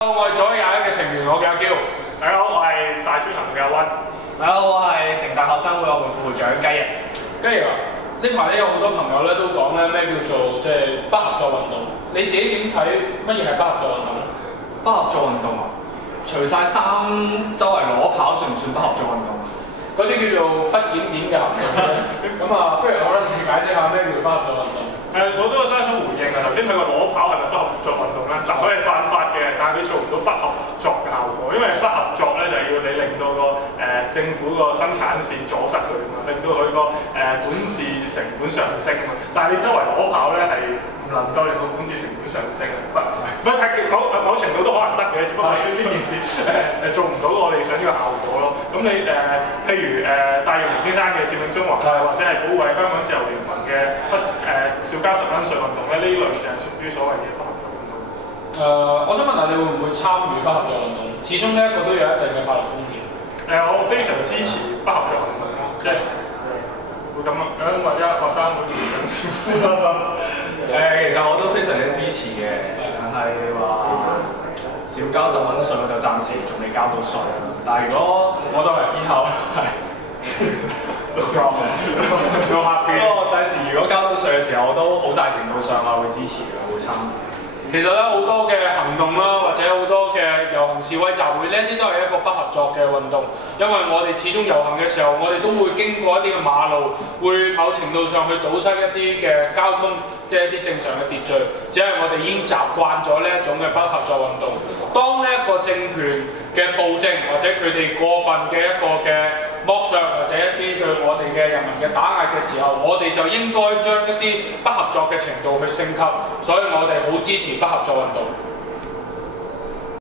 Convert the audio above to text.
我係左翼21嘅成員，我叫阿嬌。大家好，我係大專行嘅阿溫。大家好，我係城大學生會我們副會長雞翼。雞翼啊，呢排咧有好多朋友咧都講咧咩叫做即係不合作運動。你自己點睇乜嘢係不合作運動咧？不合作運動啊，除晒衫周圍攞跑算唔算不合作運動啊？嗰啲叫做不檢點嘅行動啫。咁啊，不如我咧解釋下咩叫做不合作運動。我都想回應啊。頭先佢話攞跑係咪不合作運動咧？嗱，佢係犯法嘅，但係佢做唔到不合作嘅效果，因為不合作咧就係要你令到個政府個生產線阻塞佢啊嘛，令到佢個管治成本上升啊嘛。但係你周圍攞跑咧係唔能夠令到管治成本上升啊。不過睇某程度都可能得嘅，只不過呢件事做唔到我哋想要嘅效果咯。咁你譬如戴耀廷先生嘅佔領中環或者係保護香港自由聯盟嘅少交實蚊稅運動咧，呢類就係屬於所謂嘅不合作運動。我想問下你會唔會參與不合作運動？始終呢一個都有一定嘅法律風險。我非常支持不合作運動咯，即係會咁啊，或者學生會咁。其實我都非常之支持嘅，但係你話少交實蚊稅我就暫時仲未交到稅啦。但係如果我都係以後係。不過第時如果交到稅嘅時候，我都好大程度上我會支持嘅，會參與。其實咧好多嘅行動啦，或者好多嘅遊行示威集會呢啲都係一個不合作嘅運動，因為我哋始終遊行嘅時候，我哋都會經過一啲嘅馬路，會某程度上去堵塞一啲嘅交通，即係一啲正常嘅秩序。只係我哋已經習慣咗呢一種嘅不合作運動。當呢一個政權嘅暴政或者佢哋過分嘅一個嘅剝削或者一啲對我哋嘅人民嘅打壓嘅時候，我哋就應該將一啲不合作嘅程度去升級，所以我哋好支持不合作運動。